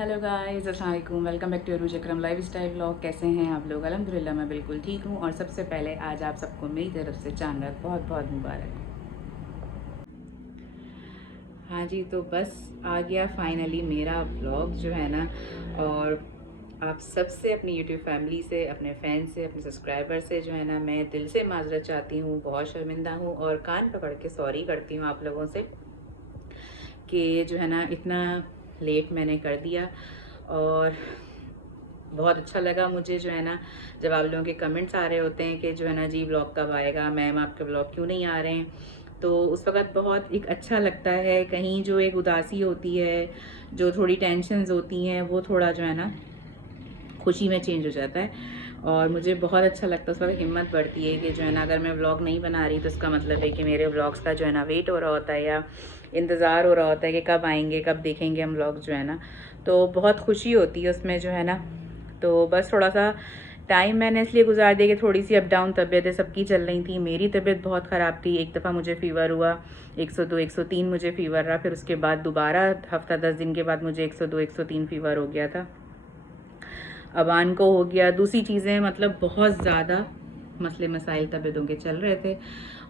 Hello guys, अस्सलाम वालेकुम। Welcome back to Arooj Akram lifestyle vlog. कैसे हैं आप लोग? अल्हम्दुलिल्लाह मैं बिल्कुल ठीक हूँ। और सबसे पहले आज आप सबको मेरी तरफ से चांद रात बहुत बहुत मुबारक। हाँ जी, तो बस आ गया फाइनली मेरा व्लॉग जो है ना। और आप सबसे, अपनी यूट्यूब फैमिली से, अपने फैन से, अपने सब्सक्राइबर से जो है ना, मैं दिल से माजरत चाहती हूँ। बहुत शर्मिंदा हूँ और कान पकड़ के सॉरी करती हूँ आप लोगों से कि जो है ना इतना लेट मैंने कर दिया। और बहुत अच्छा लगा मुझे जो है ना, जब आप लोगों के कमेंट्स आ रहे होते हैं कि जो है ना जी ब्लॉग कब आएगा, मैम आपके ब्लॉग क्यों नहीं आ रहे हैं। तो उस वक़्त बहुत एक अच्छा लगता है। कहीं जो एक उदासी होती है, जो थोड़ी टेंशन्स होती हैं, वो थोड़ा जो है ना खुशी में चेंज हो जाता है। और मुझे बहुत अच्छा लगता है, उस वक्त हिम्मत बढ़ती है कि जो है ना अगर मैं व्लॉग नहीं बना रही तो इसका मतलब है कि मेरे व्लॉग्स का जो है ना वेट हो रहा होता है या इंतज़ार हो रहा होता है कि कब आएंगे, कब देखेंगे हम व्लॉग जो है ना। तो बहुत खुशी होती है उसमें जो है ना। तो बस थोड़ा सा टाइम मैंने इसलिए गुजार दिया कि थोड़ी सी अप डाउन तबीयतें सबकी चल रही थी। मेरी तबीयत बहुत ख़राब थी। एक दफ़ा मुझे फ़ीवर हुआ, 102 103 मुझे फ़ीवर रहा। फिर उसके बाद दोबारा हफ्ता 10 दिन के बाद मुझे 102 103 फ़ीवर हो गया था। अबान को हो गया। दूसरी चीज़ें मतलब बहुत ज़्यादा मसले मसाइल तबीयतों के चल रहे थे।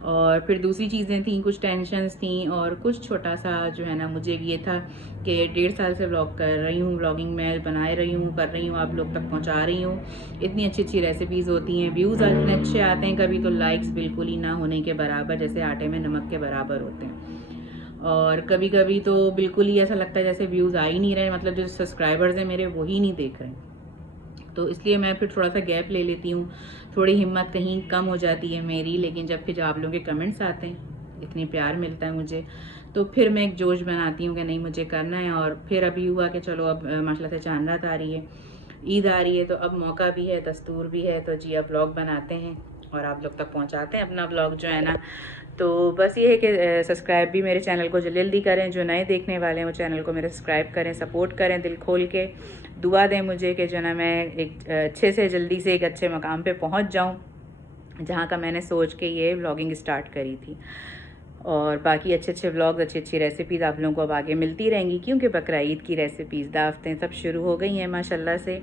और फिर दूसरी चीज़ें थी, कुछ टेंशन्स थी और कुछ छोटा सा जो है ना मुझे ये था कि 1.5 साल से व्लॉग कर रही हूँ, व्लॉगिंग मैं बनाए रही हूँ, कर रही हूँ, आप लोग तक पहुँचा रही हूँ। इतनी अच्छी अच्छी रेसिपीज़ होती हैं, व्यूज़ इतने अच्छे आते हैं, कभी तो लाइक्स बिल्कुल ही ना होने के बराबर, जैसे आटे में नमक के बराबर होते हैं। और कभी कभी तो बिल्कुल ही ऐसा लगता है जैसे व्यूज़ आ ही नहीं रहे, मतलब जो सब्सक्राइबर्स हैं मेरे वही नहीं देख रहे हैं। तो इसलिए मैं फिर थोड़ा सा गैप ले लेती हूँ। थोड़ी हिम्मत कहीं कम हो जाती है मेरी, लेकिन जब फिर आप लोगों के कमेंट्स आते हैं, इतने प्यार मिलता है मुझे, तो फिर मैं एक जोश बनाती हूँ कि नहीं मुझे करना है। और फिर अभी हुआ कि चलो अब माशाल्लाह से चांद रात आ रही है, ईद आ रही है, तो अब मौका भी है, दस्तूर भी है, तो जी अब व्लॉग बनाते हैं और आप लोग तक पहुँचाते हैं अपना व्लॉग जो है ना। तो बस ये है कि सब्सक्राइब भी मेरे चैनल को जल्दी जल्दी करें। जो नए देखने वाले हैं वो चैनल को मेरे सब्सक्राइब करें, सपोर्ट करें दिल खोल के। दुआ दें मुझे कि जो ना मैं एक अच्छे से जल्दी से एक अच्छे मकाम पे पहुंच जाऊं, जहां का मैंने सोच के ये व्लॉगिंग स्टार्ट करी थी। और बाकी अच्छे अच्छे व्लॉग्स, अच्छी अच्छी रेसिपीज़ आप लोगों को अब आगे मिलती रहेंगी, क्योंकि बकरा ईद की रेसिपीज़, दावतें सब शुरू हो गई हैं माशाल्लाह से।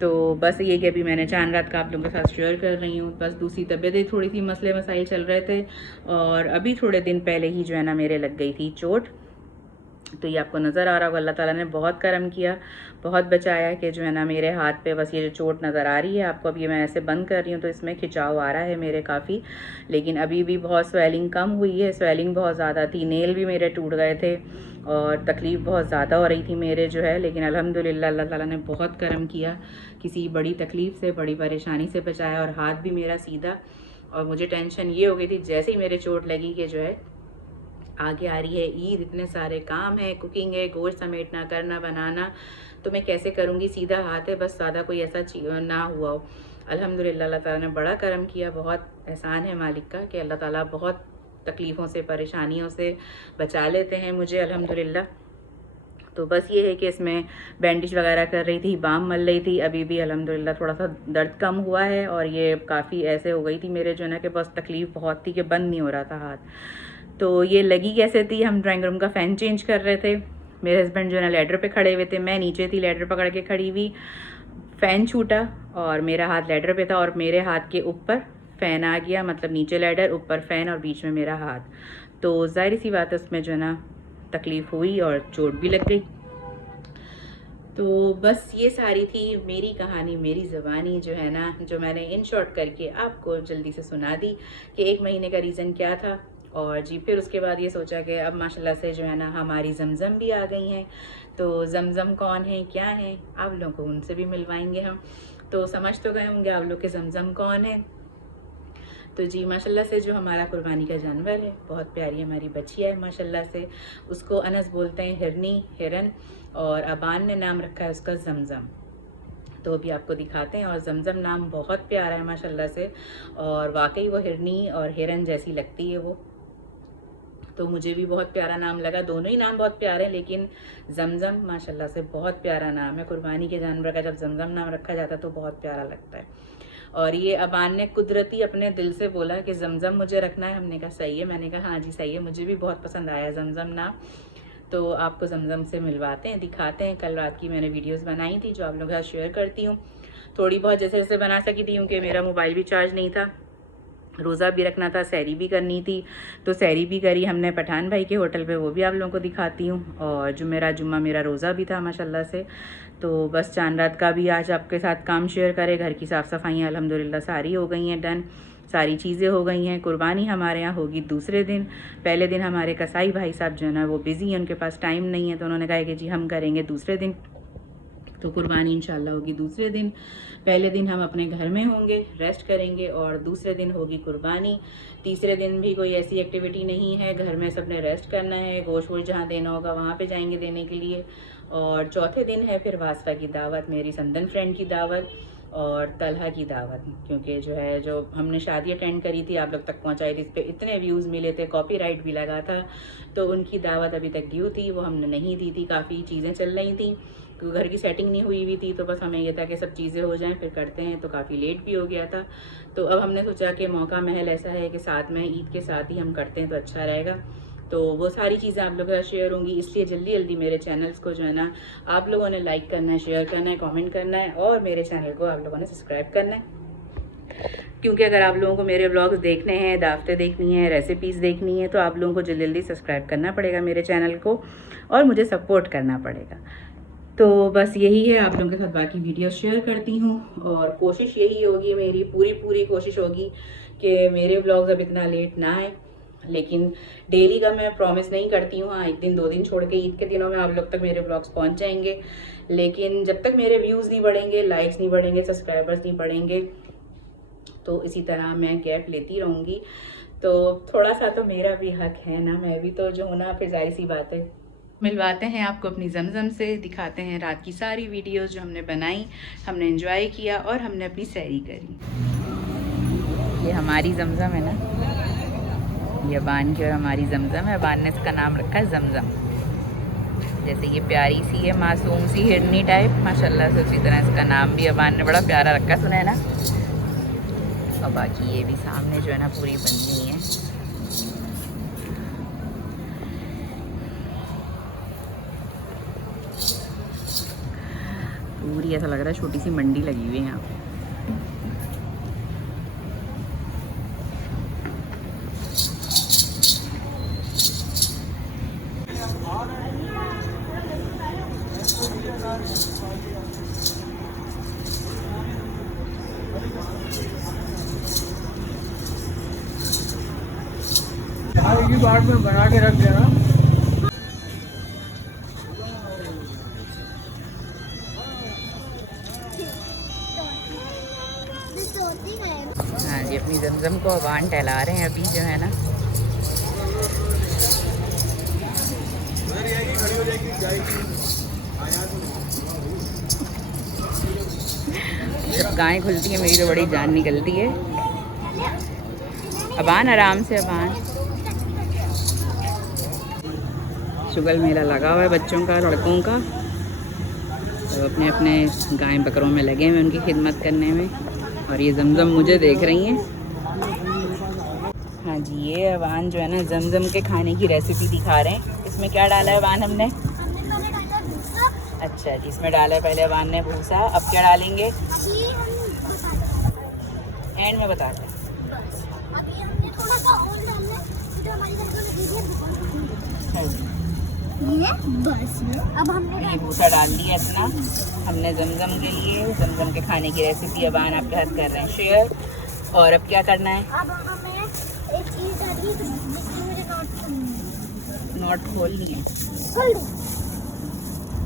तो बस ये कि अभी मैंने चांद रात का आप लोगों के साथ शेयर कर रही हूँ। बस दूसरी तबीयतें थोड़ी सी मसले मसाइल चल रहे थे। और अभी थोड़े दिन पहले ही जो है ना मेरे लग गई थी चोट। तो ये आपको नज़र आ रहा होगा, अल्लाह ताला ने बहुत करम किया, बहुत बचाया कि जो है ना मेरे हाथ पे बस ये जो चोट नज़र आ रही है आपको, अब ये मैं ऐसे बंद कर रही हूँ तो इसमें खिंचाव आ रहा है मेरे काफ़ी। लेकिन अभी भी बहुत स्वेलिंग कम हुई है, स्वेलिंग बहुत ज़्यादा थी, नेल भी मेरे टूट गए थे और तकलीफ़ बहुत ज़्यादा हो रही थी मेरे जो है। लेकिन अल्हम्दुलिल्लाह अल्लाह ताला ने बहुत करम किया, किसी बड़ी तकलीफ़ से, बड़ी परेशानी से बचाया और हाथ भी मेरा सीधा। और मुझे टेंशन ये हो गई थी जैसे ही मेरे चोट लगी कि जो है आगे आ रही है ईद, इतने सारे काम है, कुकिंग है, गोश्त समेटना, करना, बनाना, तो मैं कैसे करूँगी, सीधा हाथ है, बस ज़्यादा कोई ऐसा ना हुआ हो। अल्हम्दुलिल्लाह अल्लाह ताला ने बड़ा करम किया, बहुत एहसान है मालिक का कि अल्लाह ताला बहुत तकलीफ़ों से, परेशानियों से बचा लेते हैं मुझे अल्हम्दुलिल्लाह। तो बस ये है कि इसमें बैंडेज वगैरह कर रही थी, बाम मल रही थी। अभी भी अल्हम्दुलिल्लाह थोड़ा सा दर्द कम हुआ है। और ये काफ़ी ऐसे हो गई थी मेरे जो ना कि बस तकलीफ़ बहुत थी कि बंद नहीं हो रहा था हाथ। तो ये लगी कैसे थी, हम ड्राइंग रूम का फ़ैन चेंज कर रहे थे, मेरे हस्बैंड जो है ना लैडर पे खड़े हुए थे, मैं नीचे थी लैडर पकड़ के खड़ी हुई। फ़ैन छूटा और मेरा हाथ लैडर पे था और मेरे हाथ के ऊपर फ़ैन आ गया, मतलब नीचे लैडर, ऊपर फ़ैन और बीच में मेरा हाथ। तो ज़ाहिर सी बात है उसमें जो है ना तकलीफ़ हुई और चोट भी लग गई। तो बस ये सारी थी मेरी कहानी, मेरी ज़बानी जो है ना, जो मैंने इन शॉर्ट करके आपको जल्दी से सुना दी कि 1 महीने का रीज़न क्या था। और जी फिर उसके बाद ये सोचा कि अब माशाल्लाह से जो है ना हमारी ज़मज़म भी आ गई हैं। तो ज़मज़म कौन है, क्या है, आप लोगों को उनसे भी मिलवाएंगे हम। तो समझ तो गए होंगे आप लोग के ज़मज़म कौन है। तो जी माशाल्लाह से जो हमारा कुर्बानी का जानवर है, बहुत प्यारी हमारी बच्चिया है माशाल्लाह से, उसको अनस बोलते हैं, हिरनी, हिरन। और अबान ने नाम रखा है उसका ज़मज़म। तो अभी आपको दिखाते हैं। और ज़मज़म नाम बहुत प्यारा है माशाल्लाह से, और वाकई वो हिरनी और हिरन जैसी लगती है वो। तो मुझे भी बहुत प्यारा नाम लगा, दोनों ही नाम बहुत प्यारे हैं, लेकिन ज़मज़म माशाल्लाह से बहुत प्यारा नाम है। कुर्बानी के जानवर का जब ज़मज़म नाम रखा जाता है तो बहुत प्यारा लगता है। और ये अबान ने कुदरती अपने दिल से बोला कि ज़मज़म मुझे रखना है। हमने कहा सही है, मैंने कहा हाँ जी सही है, मुझे भी बहुत पसंद आया ज़मज़म नाम। तो आपको जमजम से मिलवाते हैं, दिखाते हैं। कल रात की मैंने वीडियोस बनाई थी जो आप लोगों के साथ शेयर करती हूँ, थोड़ी बहुत जैसे जैसे बना सकी थी, क्योंकि मेरा मोबाइल भी चार्ज नहीं था, रोज़ा भी रखना था, सैरी भी करनी थी, तो सैरी भी करी हमने पठान भाई के होटल पे, वो भी आप लोगों को दिखाती हूँ। और जुम्मा मेरा रोज़ा भी था माशाल्लाह से। तो बस चांद रात का भी आज आपके साथ काम शेयर करें। घर की साफ़ सफाइयाँ अल्हम्दुलिल्लाह सारी हो गई हैं डन, सारी चीज़ें हो गई हैं। कुर्बानी हमारे यहाँ होगी दूसरे दिन। पहले दिन हमारे कसाई भाई साहब जो है ना वो बिज़ी हैं, उनके पास टाइम नहीं है, तो उन्होंने कहा कि जी हम करेंगे दूसरे दिन, तो कुर्बानी इंशाल्लाह होगी दूसरे दिन। पहले दिन हम अपने घर में होंगे, रेस्ट करेंगे, और दूसरे दिन होगी कुर्बानी। तीसरे दिन भी कोई ऐसी एक्टिविटी नहीं है, घर में सबने रेस्ट करना है, गोश्त वोश्त जहाँ देना होगा वहाँ पे जाएंगे देने के लिए। और चौथे दिन है फिर वासफ़ा की दावत, मेरी संदन फ्रेंड की दावत और तलहा की दावत, क्योंकि जो हमने शादी अटेंड करी थी आप लोग तक पहुंचाई थी, इस पर इतने व्यूज़ मिले थे, कॉपीराइट भी लगा था, तो उनकी दावत अभी तक ड्यू थी, वो हमने नहीं दी थी। काफ़ी चीज़ें चल रही थी, क्योंकि घर की सेटिंग नहीं हुई हुई थी, तो बस हमें ये था कि सब चीज़ें हो जाएं फिर करते हैं, तो काफ़ी लेट भी हो गया था। तो अब हमने सोचा कि मौका महल ऐसा है कि साथ में ईद के साथ ही हम करते हैं तो अच्छा रहेगा। तो वो सारी चीज़ें आप लोगों के साथ शेयर होंगी, इसलिए जल्दी जल्दी मेरे चैनल्स को जो है ना आप लोगों ने लाइक करना है, शेयर करना है, कमेंट करना है, और मेरे चैनल को आप लोगों ने सब्सक्राइब करना है। क्योंकि अगर आप लोगों को मेरे व्लॉग्स देखने हैं, दावतें देखनी है, रेसिपीज़ देखनी है, तो आप लोगों को जल्दी जल्दी सब्सक्राइब करना पड़ेगा मेरे चैनल को, और मुझे सपोर्ट करना पड़ेगा। तो बस यही है, आप लोगों के साथ बाकी वीडियो शेयर करती हूँ, और कोशिश यही होगी, मेरी पूरी कोशिश होगी कि मेरे व्लॉग्स अब इतना लेट ना आए। लेकिन डेली का मैं प्रॉमिस नहीं करती हूँ, हाँ एक दिन 2 दिन छोड़ के ईद के दिनों में आप लोग तक मेरे व्लॉग्स पहुँच जाएंगे। लेकिन जब तक मेरे व्यूज़ नहीं बढ़ेंगे, लाइक्स नहीं बढ़ेंगे, सब्सक्राइबर्स नहीं बढ़ेंगे, तो इसी तरह मैं गैप लेती रहूँगी। तो थोड़ा सा तो मेरा भी हक है ना, मैं भी तो जो हूँ ना, फिर जाहिर सी बात है। मिलवाते हैं आपको अपनी जमजम से, दिखाते हैं रात की सारी वीडियोस जो हमने बनाई, हमने एंजॉय किया और हमने अपनी सैरी करी। ये हमारी जमजम है ना, ये अबान की और हमारी जमजम है। अबान ने इसका नाम रखा है जमजम, जैसे ये प्यारी सी है, मासूम सी हिरनी टाइप माशाल्लाह से, उसी तरह इसका नाम भी अबान ने बड़ा प्यारा रखा, सुना है ना। और बाकी ये भी सामने जो है ना पूरी बनी हुई है। पूरी ऐसा लग रहा है छोटी सी मंडी लगी हुई है यहाँ पे। एक बार में बना के रख देना। हाँ जी, अपनी जमजम को अबान टहला रहे हैं अभी जो है ना। जब गायें खुलती है मेरी तो बड़ी जान निकलती है। अबान आराम से, अबान। शुगल मेला लगा हुआ है बच्चों का, लड़कों का, तो अपने अपने गाय बकरों में लगे हुए उनकी खिदमत करने में। और ये जमजम मुझे देख रही हैं। हाँ जी, ये अबान जो है ना जमजम के खाने की रेसिपी दिखा रहे हैं। इसमें क्या डाला है अबान हमने? अच्छा जी, इसमें डाला है पहले अबान ने भूसा, अब क्या डालेंगे? एंड में बताते हैं। अब हमने ये भूसा डाल दिया इतना हमने जमजम के लिए। जमजम के खाने की रेसिपी अबान आपके हाथ कर रहे हैं शेयर। और अब क्या करना है? अब हमें एक चीज डाली जिसमें मुझे नोट खोलनी है।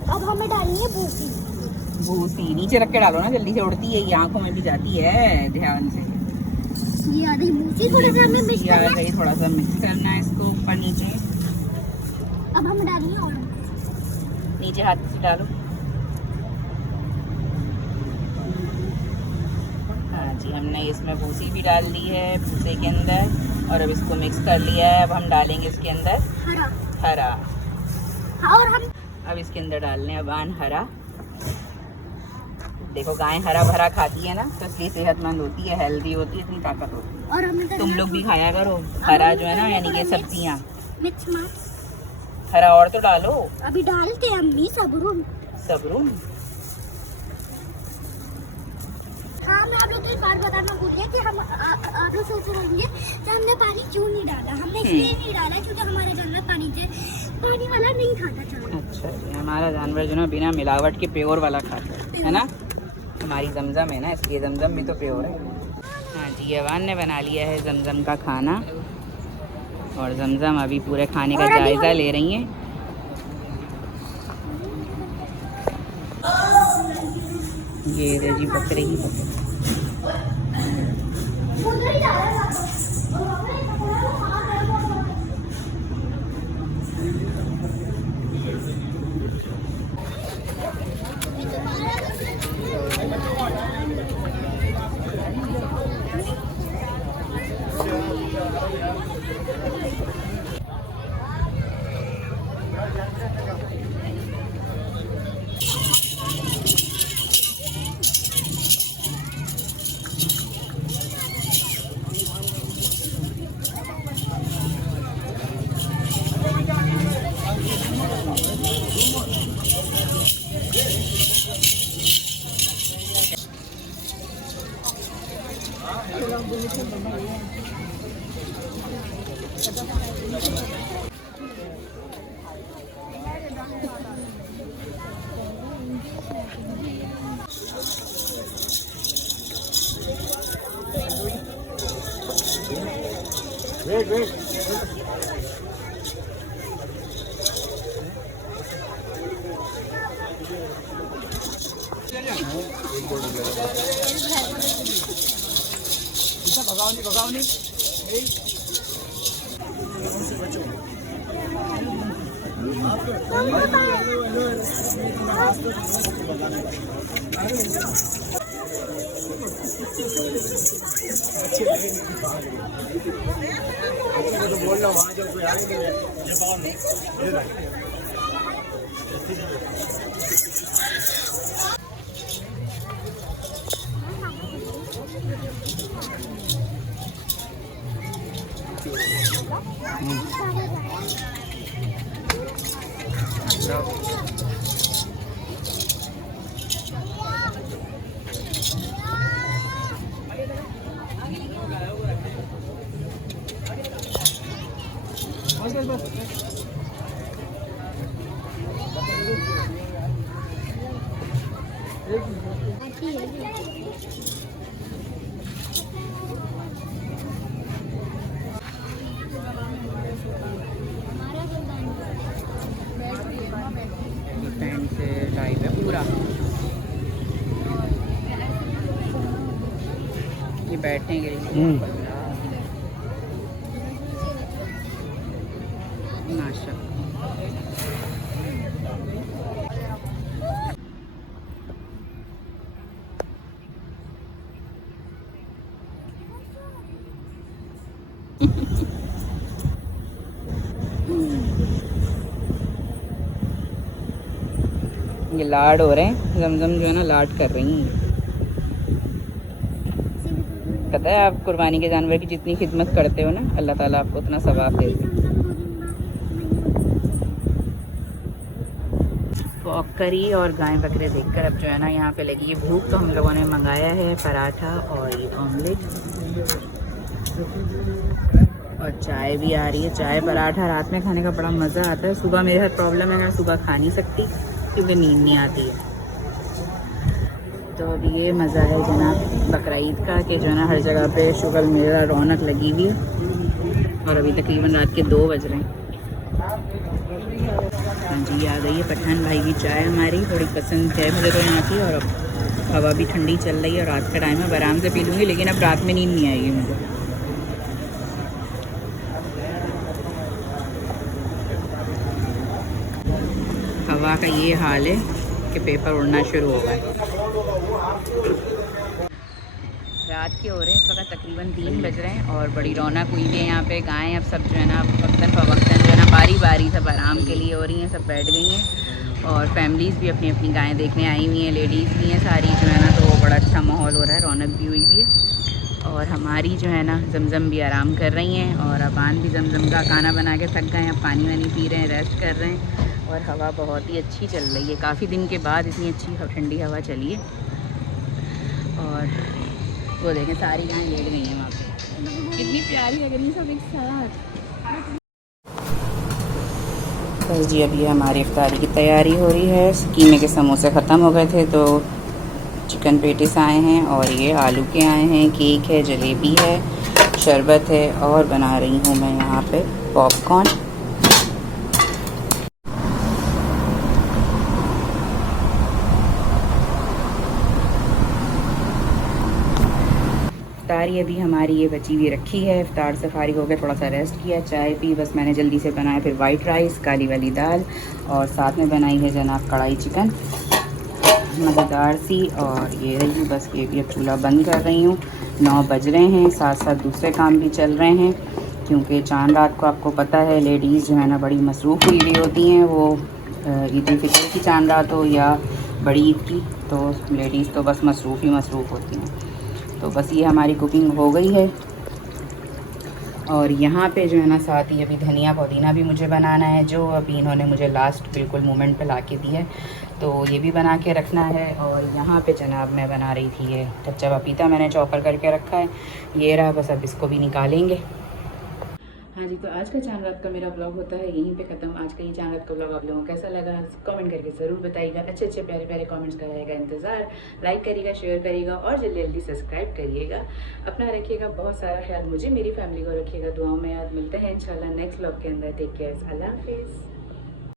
अब हमें डालनी है भूसी। भूसी नीचे रख के डालो ना, जल्दी से उड़ती है, ये आंखों में भी जाती है, ध्यान से। ये आधी भूसी थोड़ा सा हमें मिक्स करना है। थोड़ा सा मिक्स करना है इसको ऊपर नीचे। अब हमें डालनी है और नीचे हाथ से डालो। हाँ जी, हमने इसमें भूसी भी डाल दी है भूसे के अंदर, और अब इसको मिक्स कर लिया है। अब हम डालेंगे इसके अंदर हरा। हाँ, और हम अब इसके अंदर डालने अबान हरा। देखो गाय हरा भरा खाती है ना, तो इसलिए सेहतमंद होती है, हेल्दी होती है, इतनी ताकत होती है। और हमें तुम लोग भी खाया करो हरा जो है ना, यानी कि सब्जियाँ। मिक्स हरा और तो डालो। अभी डालते हैं अम्मी, सबरून। सबरून। हाँ, मैं आप लोग को एक बात बताना भूल गया कि हम आप लोग सोच रहे होंगे कि हमने पानी क्यों नहीं डाला। हमने इसलिए नहीं डाला क्योंकि हमारे जानवर पानी वाला नहीं खाता चावल। अच्छा जी, हमारा जानवर जो ना बिना मिलावट के प्योर वाला खाता है ना। हमारी जमजम है ना, इसलिए जमजम भी तो प्योर है। हाँ जी, यवान ने बना लिया है जमजम का खाना और जमजम अभी पूरे खाने का जायजा ले रही हैं। ये है जी बकरे ही बकरे। पैंट से टाइप है पूरा। ये बैठने के लिए माशा। ये लाड हो रहे हैं, जमजम जो है ना लाड कर रही हैं। पता है आप कुर्बानी के जानवर की जितनी खिदमत करते हो ना, अल्लाह ताला आपको उतना सवाब देते हैं। वॉक करी और गाय बकरे देखकर अब जो है ना यहाँ पे लगी है भूख, तो हम लोगों ने मंगाया है पराठा और ये ऑमलेट और चाय भी आ रही है। चाय पराठा रात में खाने का बड़ा मज़ा आता है। सुबह मेरे साथ प्रॉब्लम है, मैं सुबह खा नहीं सकती क्योंकि नींद नहीं आती है। तो अब ये मज़ा है जनाब बकरा ईद का कि जो है ना हर जगह पे शुगर मेरा रौनक लगी हुई है। और अभी तकरीबन रात के 2 बज रहे हैं। हाँ जी, आ गई है पठान भाई की चाय हमारी, थोड़ी पसंद है मुझे तो यहाँ की। और अब हवा भी ठंडी चल रही है और रात का टाइम है, आराम से पी लूँगी, लेकिन अब रात में नींद नहीं आएगी मुझे। हवा का ये हाल है कि पेपर उड़ना शुरू हो गए। रात के हो रहे हैं, इस वक्त तकरीबन 3 बज रहे हैं और बड़ी रौनक हुई है यहाँ पे। गायें अब सब जो है ना वक्तन फ़वक्तन जो है ना बारी बारी सब आराम के लिए हो रही हैं, सब बैठ गई हैं। और फैमिलीज़ भी अपनी अपनी गायें देखने आई हुई हैं, लेडीज़ भी हैं सारी जो है ना, तो बड़ा अच्छा माहौल हो रहा है, रौनक भी हुई है। और हमारी जो है ना जमजम भी आराम कर रही हैं और अबान भी जमजम का खाना बना के थक गए हैं, पानी वानी पी रहे हैं, रेस्ट कर रहे हैं। और हवा बहुत ही अच्छी चल रही है, काफ़ी दिन के बाद इतनी अच्छी ठंडी हवा चली है। और वो देखें सारी यहाँ लेट गई हैं वहाँ पे, कितनी प्यारी लग रही है सब एक साथ। बस जी अभी हमारी इफ्तारी की तैयारी हो रही है। कीमे के समोसे ख़त्म हो गए थे तो चिकन पेटिस आए हैं और ये आलू के आए हैं, केक है, जलेबी है, शरबत है और बना रही हूँ मैं यहाँ पे पॉपकॉर्न। इफ्तारी अभी हमारी ये बची हुई रखी है। इफ्तार से फारिग हो गए, थोड़ा सा रेस्ट किया, चाय पी, बस मैंने जल्दी से बनाया फिर वाइट राइस, काली वाली दाल और साथ में बनाई है जनाब कढ़ाई चिकन मज़ेदार सी। और ये रही बस, ये भी अब चूल्हा बंद कर रही हूँ। 9 बज रहे हैं, साथ साथ दूसरे काम भी चल रहे हैं क्योंकि चांद रात को आपको पता है लेडीज़ जो है ना बड़ी मसरूफ़ हुई हुई होती हैं। वो ईद उल फितर की चांद रात हो या बड़ी ईद की, तो लेडीज़ तो बस मसरूफ़ ही मसरूफ़ होती हैं। तो बस ये हमारी कुकिंग हो गई है। और यहाँ पे जो है ना साथ ही अभी धनिया पुदीना भी मुझे बनाना है, जो अभी इन्होंने मुझे लास्ट बिल्कुल मोमेंट पे ला के दी है, तो ये भी बना के रखना है। और यहाँ पे जनाब मैं बना रही थी ये कच्चा पपीता, मैंने चॉपर करके रखा है, ये रहा, बस अब इसको भी निकालेंगे। हाँ जी, तो आज का चांद रात का मेरा ब्लॉग होता है यहीं पे ख़त्म। आज का ये चांद रात का ब्लॉग आप लोगों को कैसा लगा कमेंट करके ज़रूर बताइएगा। अच्छे अच्छे प्यारे प्यारे कमेंट्स का रहेगा इंतज़ार। लाइक करिएगा, शेयर करिएगा और जल्दी जल्दी सब्सक्राइब करिएगा। अपना रखिएगा बहुत सारा ख्याल, मुझे मेरी फैमिली को रखिएगा दुआओं में याद। मिलते हैं इंशाल्लाह नेक्स्ट ब्लॉग के अंदर। टेक केयर, अल्लाह हाफिज़।